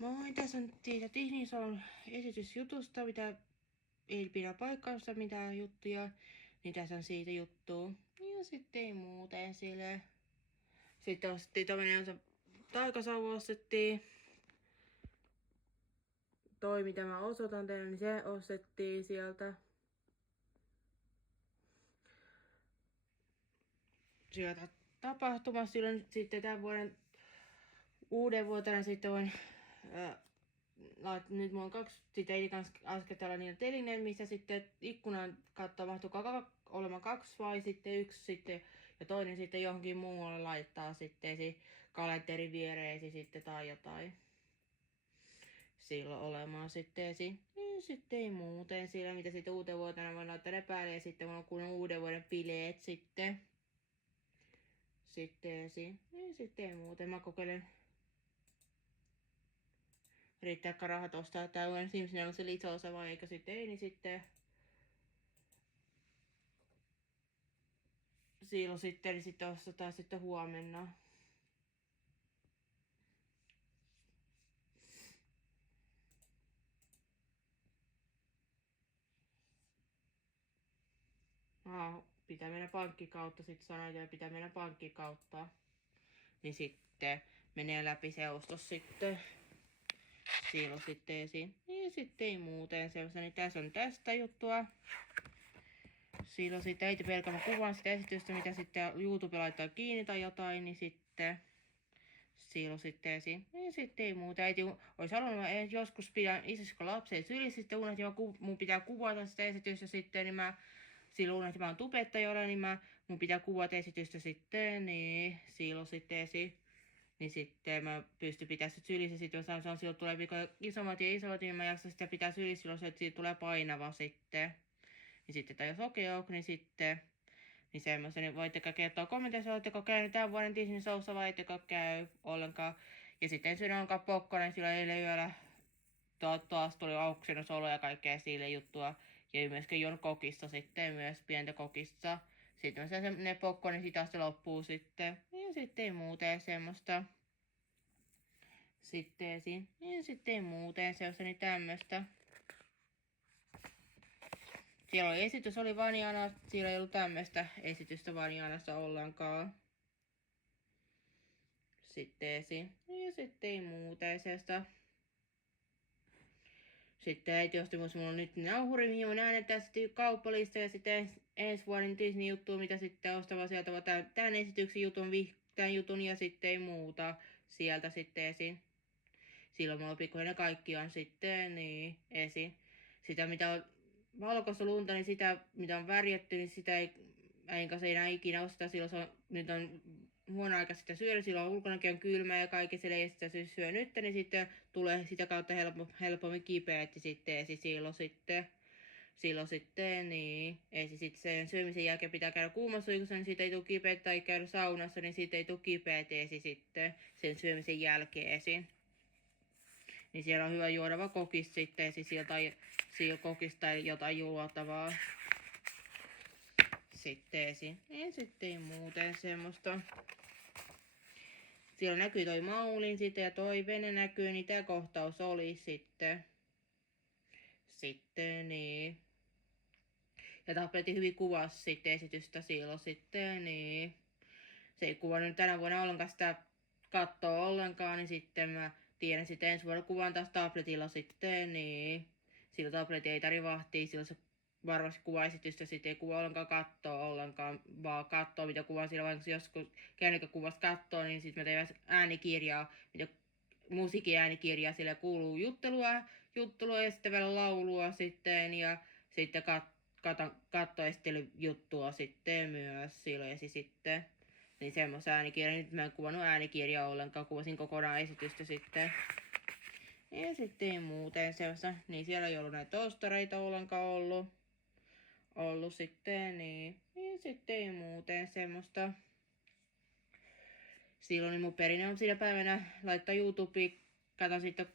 Moi, tässä on siitä Disney-Shown esitysjutusta, mitä ei pidä paikkaansa mitään juttuja, niin tässä on siitä juttua. Ja sitten ei muuten sille. Sitten ostettiin tämmönen taikasauva ostettiin. Toi mitä mä osoitan teille, niin se ostettiin sieltä. Sieltä tapahtumassa silloin sitten tämän vuoden uuden vuotena sitten voin nyt mulla on 2 sitten ei kans asketella niitä telineen, missä sitten ikkunan katto mahtuu olemaan 2 vai sitten 1 sitten ja toinen sitten johonkin muualle laittaa sitten kalenterin viereesi sitten tai jotain. Silloin olemaan sitten sitten ei muuten sillä mitä sitten uuden vuotena voin laittaa ne päälle ja sitten mulla on kun uuden vuoden bileet sitten. Sitten ei muuten mä kokeilen. Riittääkö rahat ostaa täyden Simpsonin on se lisäosa vai eikö sitten ei, niin sitten silloin sitten, niin sitten ostetaan sitten huomenna. Pitää mennä pankkikautta, sitten sanoin, että pitää mennä pankkikautta. Niin sitten menee läpi se ostos sitten. Silloin sitten esiin. Niin sitten ei muuten sellaista, niin tässä on tästä juttua. Silloin sitten äiti pelkää, mä kuvaan sitä esitystä, mitä sitten YouTube laittaa kiinni tai jotain, niin sitten silloin sitten esiin. Niin sitten ei muuta. Äiti olisi halunnut, että joskus pidän isäskö lapsen sylissä, sitten unohdin, mun pitää kuvata sitä esitystä sitten, niin mä silloin unohdin, mä oon tubettajolla, niin mun pitää kuvata esitystä sitten, niin silloin sitten esiin. Niin sitten mä pystyn pitämään sitä sylissä, sitten jos on silloin tulee isommat ja isommat, niin mä jaksan sitä pitää sylissä silloin, että siitä tulee painava sitten. Niin sitten, tai jos okei, niin sitten, niin semmoista, niin voitteko kertoa kommenteissa, oletteko käynyt tämän vuoden Disney Showssa vai ettekä käy ollenkaan. Ja sitten ensin onkaan Pokkonen silloin eilen yöllä, taas tuli auksennusolo ja kaikkea sille juttua. Ja myöskin Jon Kokissa sitten, myös pientä Kokissa. Sitten se ne Pokkonen sitä asti loppuu sitten. Ja sitten ei muuten semmoista. Sitten ei muuten semmoista, niin tämmöstä. Siellä oli esitys, oli Vanjana, siellä ei ollut tämmöistä esitystä Vanjanassa ollenkaan. Sitten ei muuten sellaista. Sitten äiti osti mulla on nyt nauhuri, mihin mun äänetään sitten kauppalista ja sitten ensi vuoden Disney-juttua, mitä sitten ostava sieltä vaan tämän esityksen tämän jutun ja sitten ei muuta sieltä sitten esiin. Silloin mulla pikkuinen kaikki on sitten niin esiin. Sitä mitä on valkoista lunta, niin sitä mitä on värjätty, niin sitä ei enää ikinä ostaa. Silloin nyt on huono aika sitä syödä, silloin ulkonakin on kylmä ja kaikki se ei sitä syö nyt, niin sitten tulee sitä kautta helpommin kipeätti sitten silloin sitten, niin sitten sen syömisen jälkeen pitää käydä kuumassa suihkussa, niin siitä ei tule kipeätä, tai käydä saunassa, niin siitä ei tule kipeätä sitten sen syömisen jälkeen niin siellä on hyvä juodava kokis sitten, sieltä kokista tai jotain juotavaa. Sitten ei muuten semmoista. Siellä näkyy toi Maulin sitten ja toi vene näkyy, niin tää kohtaus oli sitten. Sitten niin. Ja tabletti hyvin kuvasi sitten esitystä silloin sitten niin. Se ei kuvannut tänä vuonna ollenkaan sitä kattoa ollenkaan, niin sitten mä tiedän sitten ensi vuonna kuvan taas tabletilla sitten niin. Silloin tabletti ei tarvitse vahtia, silloin se varmasti kuvaesitystä sitten ei kuva ollenkaan kattoa ollenkaan, vaan kattoa mitä kuvaan sillä vaikka joskus kännykkäkuvasta kattoa, niin sitten mä tein äänikirjaa, mitä musiikin äänikirjaa, sillä kuuluu juttelua ja sitten vielä laulua sitten ja sitten kattoesittelyjuttua sitten myös silloin ja sitten. Niin semmoista äänikirjaa. Nyt mä en kuvannut äänikirjaa ollenkaan, kuvasin kokonaan esitystä sitten. Ja sitten ei muuten semmoista. Niin siellä ei ollut näitä toastereita ollenkaan ollut sitten, niin. Ja sitten ei muuten semmoista. Silloin niin mun perinne on siinä päivänä laittaa YouTubeen. Katon sitten,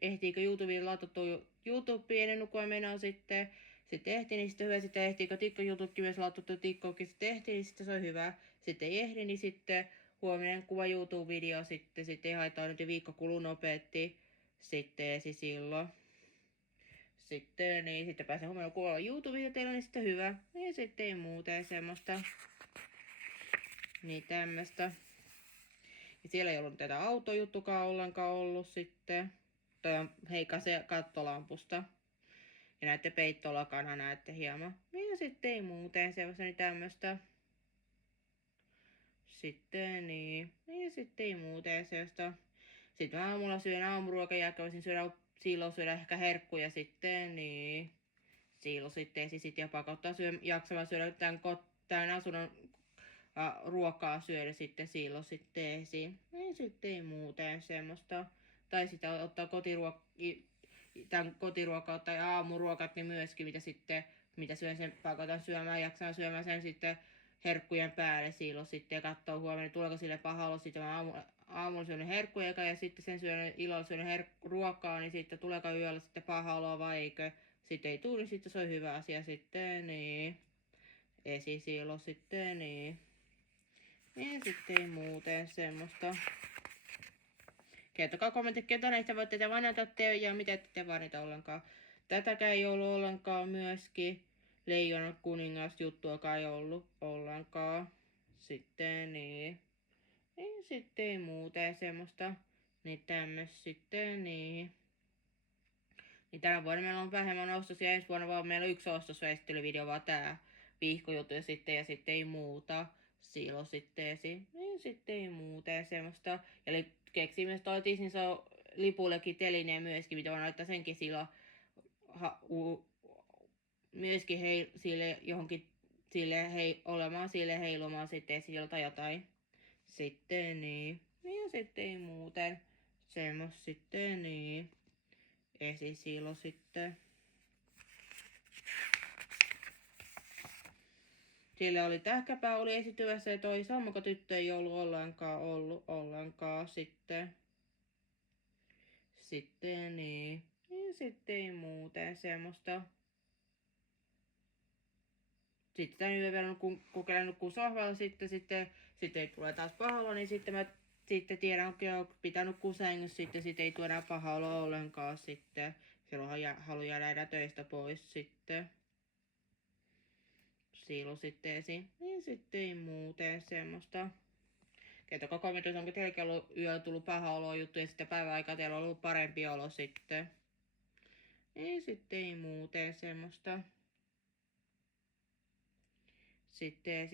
ehtiikö YouTubeen laitettua YouTubeen ennen kuin mennään sitten. Sitten ehti, niin sitten hyvä. Sitten ehtiikö TikTok-YouTubekin myös laitettu TikTokin. Sitten ehti, niin sitten se on hyvä. Sitten ei ehdi, niin sitten huominen kuva YouTube-video sitten ei haittaa nyt jo viikko kuluu nopeasti. Sitten silloin. Sitten niin, sitten pääsen huomenna kuulla YouTube-videoteilla, niin sitten hyvä. Ja sitten ei muuten semmoista. Niin tämmöstä. Ja siellä ei ollut tätä autojuttukaan ollenkaan ollut sitten. Toi on heikka se kattolampusta. Ja näette peittolakana näette hieman. Ja sitten ei muuten semmoista niin tämmöstä. Sitten niin. Ja sitten ei muuten semmoista. Sitten mä aamulla syön aamuruokan jälkeen, voisin silloin syödä ehkä herkkuja sitten niin. Silloin sitten ja pakottaa jaksamaan syödä tämän asunnon ruokaa syödä sitten silloin sitten esiin. Ei sitten ei muuten semmoista. Tai sitä ottaa tämän kotiruokaa tai aamuruokat niin myöskin, mitä syön sen pakotan syömään, jaksaa syömään sen sitten herkkujen päälle silloin sitten ja katsoo huomenna, tuleeko sille paha olo sitten aamulla syönyt herkkuja ja sitten sen illalla syönyt ruokaa, niin sitten tuleeko yöllä sitten paha olo vai eikö. Sitten ei tule, niin sitten se on hyvä asia sitten niin. Silloin sitten niin. Ja sitten ei muuten semmoista. Kertokaa kommentit, ketä näistä voitte te vanhata te ja mitä te vanhata ollenkaan. Tätäkään ei ollut ollenkaan myöskin. Leijona kuningas juttuakaan ei ollut ollenkaan. Sitten niin. Ja sitten ei muuten semmoista. Niin tämmöistä sitten niin. Niin tänä vuonna meillä on vähemmän ostosia, ensi vuonna vaan meillä on yksi ostosväittelyvideo, vaan tää vihkojuttu ja sitten ei muuta. Silloin sitten niin sitten ei muuten semmoista. Ja keksii myös toi Disney lipullekin telineen myöskin, mitä voin laittaa senkin silloin myöskin sille johonkin olemaan sille heilumaan sitten silloin tai jotain. Sitten niin. Ja sitten ei muuten semmos sitten niin. Silloin sitten. Sillä oli tähkäpää oli esityvässä ja toi sammakotyttö ei ollut ollenkaan sitten. Sitten niin. Ja sitten ei muuten semmoista. Sitten tän yön vielä kokeillaan nukkuu sohvalla sitten ei tule taas paha olo, niin sitten mä sitten tiedän, että on pitänyt sängyssä sitten ei tule enää paha olo ollenkaan sitten. Silloin haluaa jäädä töistä pois sitten. Silloin sitten niin sitten ei muuten semmoista. Kertokaa kommentoissa, onko teilläkin ollut yöllä tullut paha olo juttu ja sitten päiväaikaa teillä on ollut parempi olo sitten. Niin sitten ei muuten semmoista. Sitten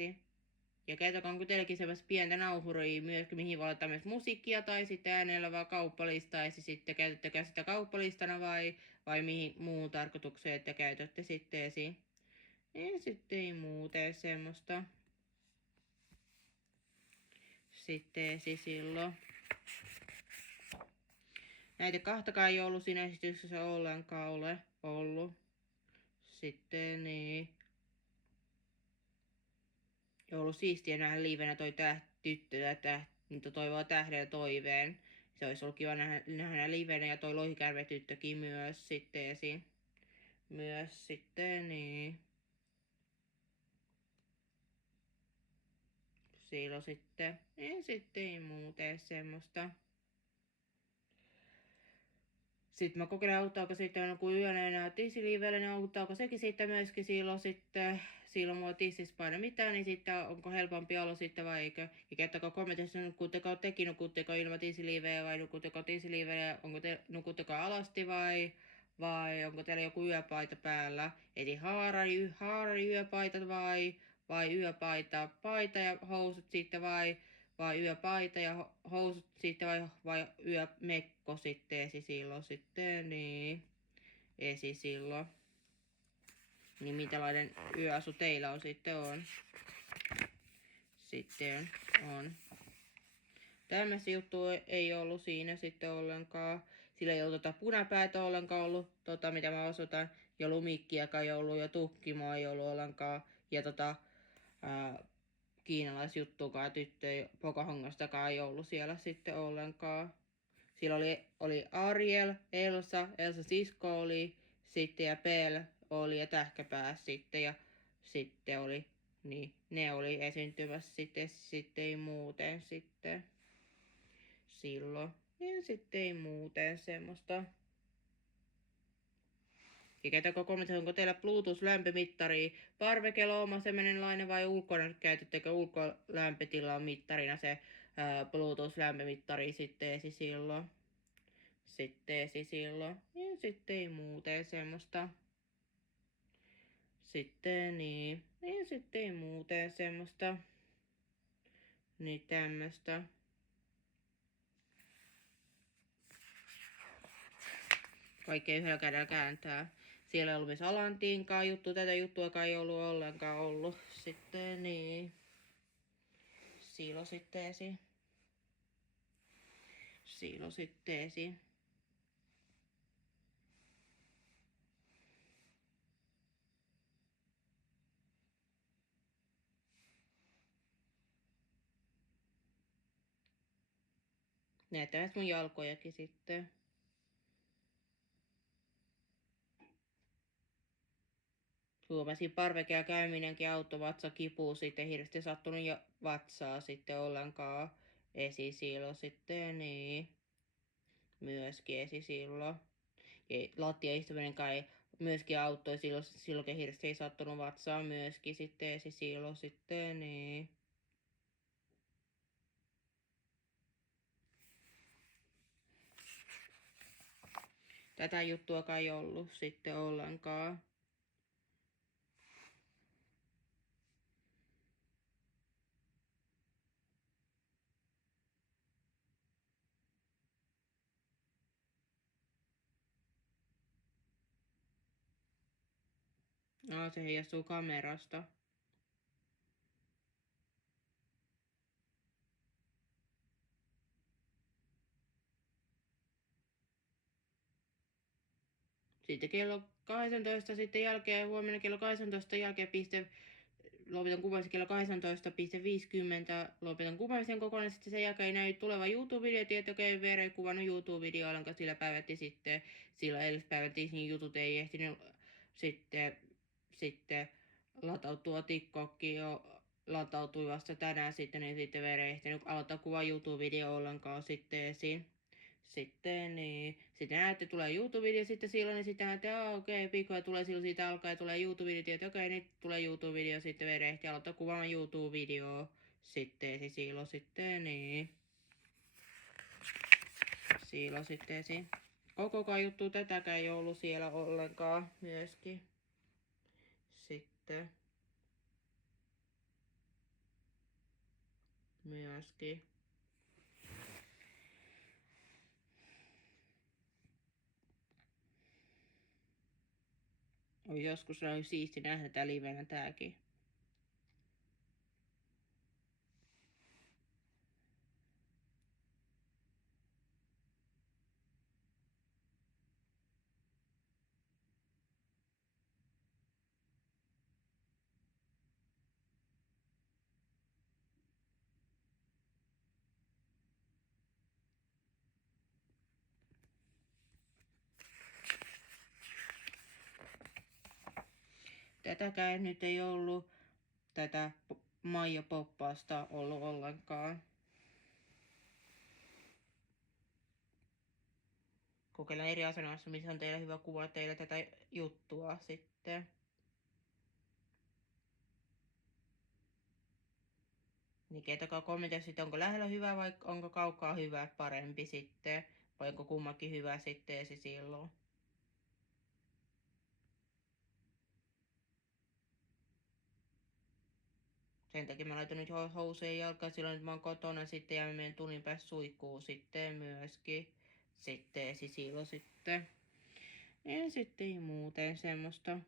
ja kertokaa, onko teilläkin semmoista pientä nauhuria myöskin, mihin voi laittaa myös musiikkia tai sitten äänellä vaan kauppalistaa ja sitten käytättekö sitä kauppalistana vai mihin muun tarkoitukseen, että käytätte sitten ja sitten ei muuten semmoista. Sitten silloin. Näitä kahtakaan ei ollut siinä esityksessä ollenkaan ollut. Sitten niin. Ei ollut siistiä nähdä livenä toi tyttö niitä toivoa tähden toiveen. Se olisi ollut kiva nähdä livenä ja toi lohikärve tyttökin myös sitten Myös sitten niin. Silloin sitten. Ja sitten ei muuten semmoista. Sitten mä kokeilen, auttaako sitten joku yönä enää tissiliivellä, niin auttaako sekin sitten myöskin silloin mulla tississä paina mitään, niin sitten onko helpompi olo sitten vai eikö. Ja kertokaa kommentissa, nukutteko tekin, nukutteko ilman tissiliiveä vai nukutteko tissiliiveä, nukutteko alasti vai onko teillä joku yöpaita päällä. Eli haarari yöpaita vai yöpaita, paita ja housut sitten vai yöpaita ja housut sitten vai yömekko sitten silloin sitten niin silloin. Niin minkälainen yöasu teillä on sitten on. Sitten on. Tämmöistä juttua ei ollut siinä sitten ollenkaan. Sillä ei ollut punapäätä ollenkaan ollut, mitä mä osoitan. Ja lumikkiakaan ei ollut ja tukkimoa ei ollut ollenkaan. Ja kiinalaisjuttuakaan tyttöjä Pocahongastakaan ei ollut siellä sitten ollenkaan. Siellä oli Ariel, Elsa sisko oli sitten ja Belle oli ja Tähkäpää sitten ja sitten oli, niin ne oli esiintymässä sitten ei muuten sitten silloin. Ja sitten ei muuten semmoista. Ja käytäkö kommentoi, onko teillä Bluetooth-lämpömittari parvekelo oma semmoinenlainen vai ulkona käytettekö ulkolämpötilan mittarina se Bluetooth-lämpömittari sitten silloin. Sitten silloin. Ja sitten ei muuten semmoista. Sitten niin. Ja sitten ei muuten semmoista. Niin tämmöstä. Kaikkea yhdellä kädellä kääntää. Siellä ei ollut myös Alantiinkaan juttu. Tätä juttua ei ollut ollenkaan ollut. Sitten niin. Siilo sitteesi. Siilo sitteesi. Näyttävät mun jalkojakin sitten. Huomasin parvekea käyminenkin vatsa kipuu sitten hirveästi sattunut ja vatsaa sitten ollenkaan. Esisiilo sitten niin. Myöskin esisiilo. Ja lattiaistuminen kai myöskin auttoi silloin hirveästi ei sattunut vatsaa myöskin sitten esisiilo sitten niin. Tätä juttua kai ollut sitten ollenkaan. Se heijastuu kamerasta. Sitten kello 18 sitten jälkeen, huomenna kello 18 jälkeen lopetan kuvaamisen kello 18.50, lopetan kuvaamisen kokonaan, sitten sen jälkeen näy tuleva YouTube-video, tietokeen veren kuvannut YouTube-video, jonka sillä päivätti sitten, sillä edellispäivän Disney jutut ei ehtinyt sitten latautua TikTokkiin jo latautui vasta tänään sitten, niin sitten veren ehtinyt aloittaa kuva YouTube-video ollenkaan sitten esiin. Sitten niin, sitten näette tulee YouTube-video sitten silloin, niin sitten näette, okei, pikkuja tulee silloin siitä alkaa ja tulee YouTube-video, että okei, nyt tulee YouTube-video, sitten veren ehti aloittaa kuvaamaan YouTube-videoa sitten silloin sitten niin. Silloin sitten kokokaan juttu tätäkään ei ollut siellä ollenkaan myöskin. Sitten myöskin. Joskus on siisti nähdä tää livenä tääkin. Tätäkään nyt ei ollut tätä Maija Poppasta ollut ollenkaan. Kokeillaan eri asennossa, missä on teillä hyvä kuva teille tätä juttua sitten. Niin kertokaa kommentoida sitten, onko lähellä hyvä vai onko kaukaa hyvä parempi sitten. Vai onko kummakin hyvä sitten silloin. Sen takia mä laitan nyt housujen jalkaan silloin, että mä oon kotona sitten ja mä menen tunnin päästä suihkuun sitten myöskin. Sitten silloin sitten. Ja sitten ei muuten semmoista.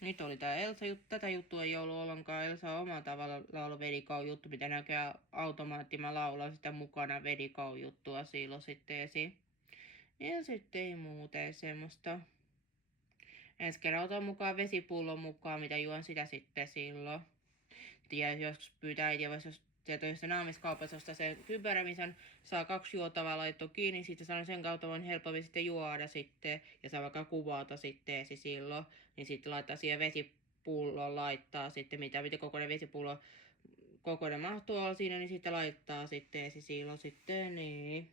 Nyt oli tää Elsa juttu. Tätä juttua ei ollut ollenkaan. Elsa on omalla tavalla laulu Vedikau juttu, mitä näkee automaatti. Mä laulan sitä mukana Vedikau juttua silloin sitten esiin. Ja sitten ei muuten semmoista. ensi kerralla otan mukaan vesipullon mukaan, mitä juon sitä sitten silloin. Ja jos pyytää äitiä, jos sieltä jostain naamiskaupassa ostaa sen kypärä, missä saa 2 juotavaa laittoa kiinni, sitten sanon sen kautta voin helpommin sitten juoda sitten, ja saa vaikka kuvata sitten silloin, niin sitten laittaa siihen vesipullon laittaa sitten, mitä kokoinen vesipullo kokoinen mahtuu olla siinä, niin sitten laittaa sitten silloin sitten, niin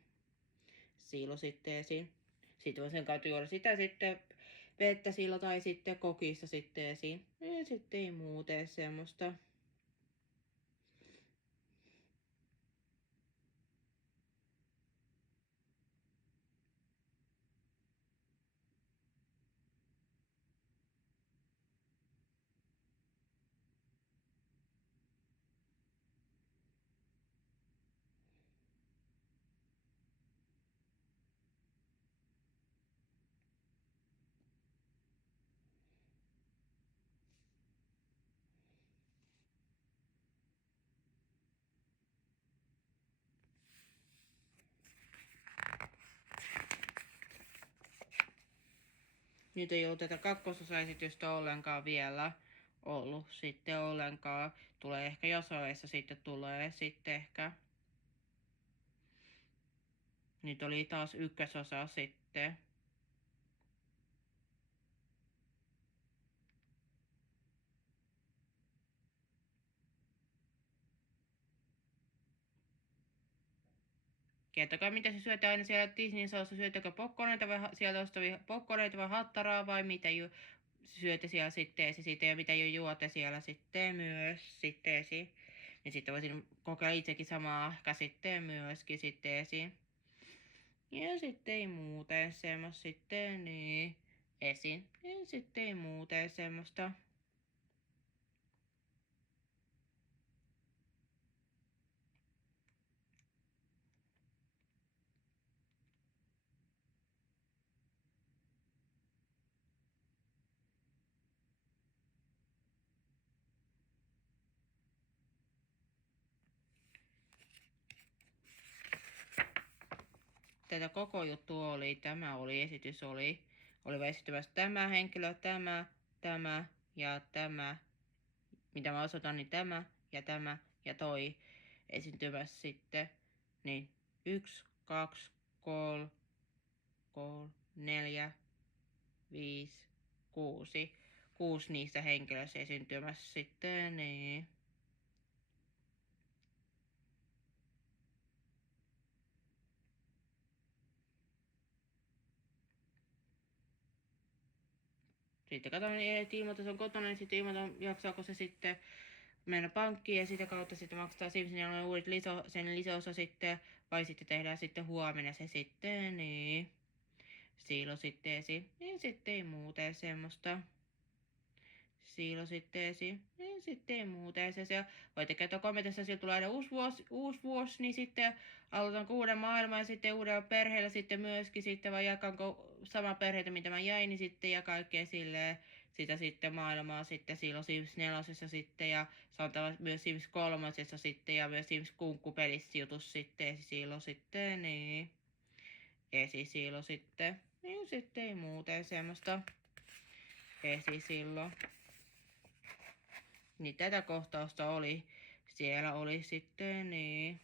silloin sitten esiin. Sitten voi sen kautta juoda sitä sitten vettä silloin tai sitten kokissa sitten esiin. Ja sitten ei muuten semmoista. Nyt ei ollut tätä kakkososaesitystä ollenkaan vielä ollut sitten ollenkaan. Tulee ehkä jossain sitten tulee sitten ehkä. Nyt oli taas ykkösosa sitten. Kertokaa mitä se syötte aina siellä Disneyn salassa. Syöttekö popcorneita vai sieltä ostavia popcorneita vai hattaraa vai mitä syötte siellä sitten ja mitä jo juotte siellä sitten myös sitten niin sitten voisin kokeilla itsekin samaa ehkä sitten myöskin sitten esiin. Ja sitten ei muuten semmoista sitten niin esiin. Ja sitten ei muuten semmoista. Tätä koko juttu oli, tämä oli esitys, oli esittämässä tämä henkilö, tämä ja tämä, mitä mä osoitan, niin tämä ja toi esiintymässä sitten, niin 1, 2, 3, 4, 5, 6, 6 niistä henkilöistä esiintymässä sitten, niin. Sitten katson, että ilmoitus on kotona, niin sitten ilmoitan, jaksaako se sitten mennä pankkiin ja sitä kautta sitten maksetaan Simpsonin uudet sen lisäosa sitten, vai sitten tehdään sitten huomenna se sitten, niin silloin sitten niin sitten ei muuten semmoista. Silloin sitten niin sitten ei muuten se voitte kertoa kommentissa, sillä tulee aina uusi vuosi, niin sitten aloitan uuden maailman ja sitten uudella perheellä sitten myöskin sitten, vai jakanko sama perheitä, mitä mä jäin, niin sitten ja kaikkea silleen, sitä sitten maailmaa sitten silloin Sims 4 sitten ja sanotaan myös Sims 3 sitten ja myös Sims kunkkupelissä jutus sitten silloin sitten, niin silloin sitten, niin sitten ei muuten semmoista silloin. Niin tätä kohtausta oli, siellä oli sitten niin.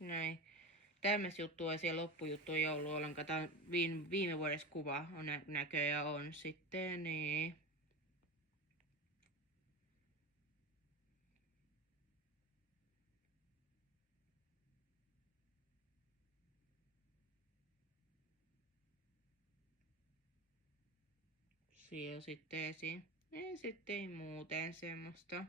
Näin. Tämmöistä juttua ja siellä loppujuttu ei ollut ollenkaan. Tämä on viime vuodessa kuva on näköjään on sitten niin. Siellä sitten esiin. Ja sitten ei muuten semmoista.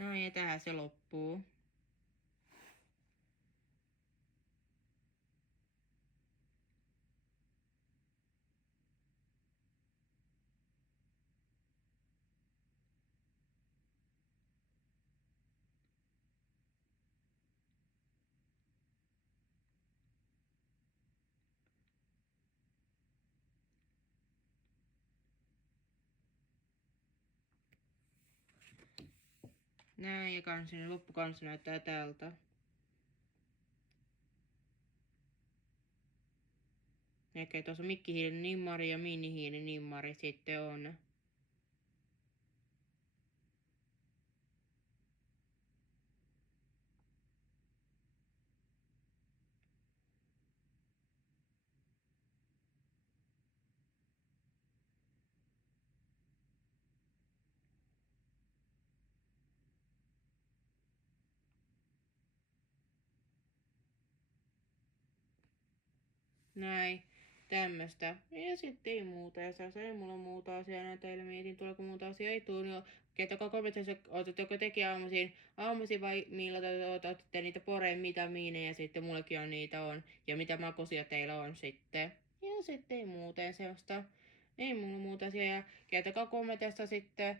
No ja tähän se loppuu. Näin ja loppukansi näyttää tältä. Näkee tuossa mikkihiilen nimmari ja minihiilen nimmari sitten on. Näin. Tämmöstä. Ja sitten ei muuta. Ja se ei mulla muuta asiaa enää teille. Mietin, tuleeko muuta asiaa. Ei tuu. Niin kertokaa kommenteissa, otatteko tekin aamuisin vai milloin otatte niitä Poreen vitamiineja. Sitten mullekin on niitä on. Ja mitä makuisia teillä on sitten. Ja sitten ei muuten sellaista. Ei mulla muuta asiaa. Ja kertokaa kommenteissa sitten,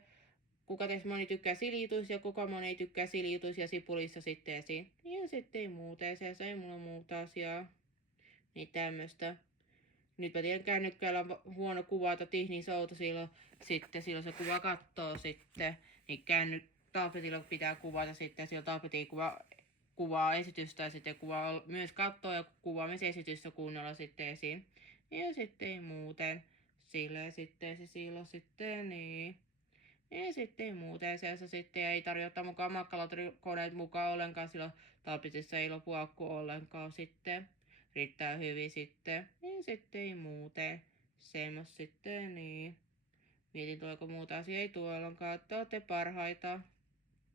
kuka teistä moni tykkää silijutuisia, kuka moni ei tykkää silijutuisia sipulissa sitten esiin. Ja sitten ei muuten. Se ei mulla muuta asiaa. Niin tämmöstä. Nyt mä tiedän, kännykkäällä on huono kuvata niin souta silloin se kuva kattoo sitten. Niin tabletilla pitää kuvata sitten, sillä tabletilla kuvaa esitystä ja sitten kuvaa myös kattoo ja kuvaa myös esitystä kunnolla sitten esiin. Ja sitten ei muuten. Silleen sitten se silloin sitten niin. Ja sitten ei muuten se sitten ei tarvitse ottaa mukaan makkalatorikoneet mukaan ollenkaan, silloin tabletissa ei lopu akku ollenkaan sitten. Riittää hyvin sitten. Ja sitten ei muuten. Semmos sitten niin. Mietin tuleeko muuta asiaa, ei tule ollenkaan, että olette parhaita.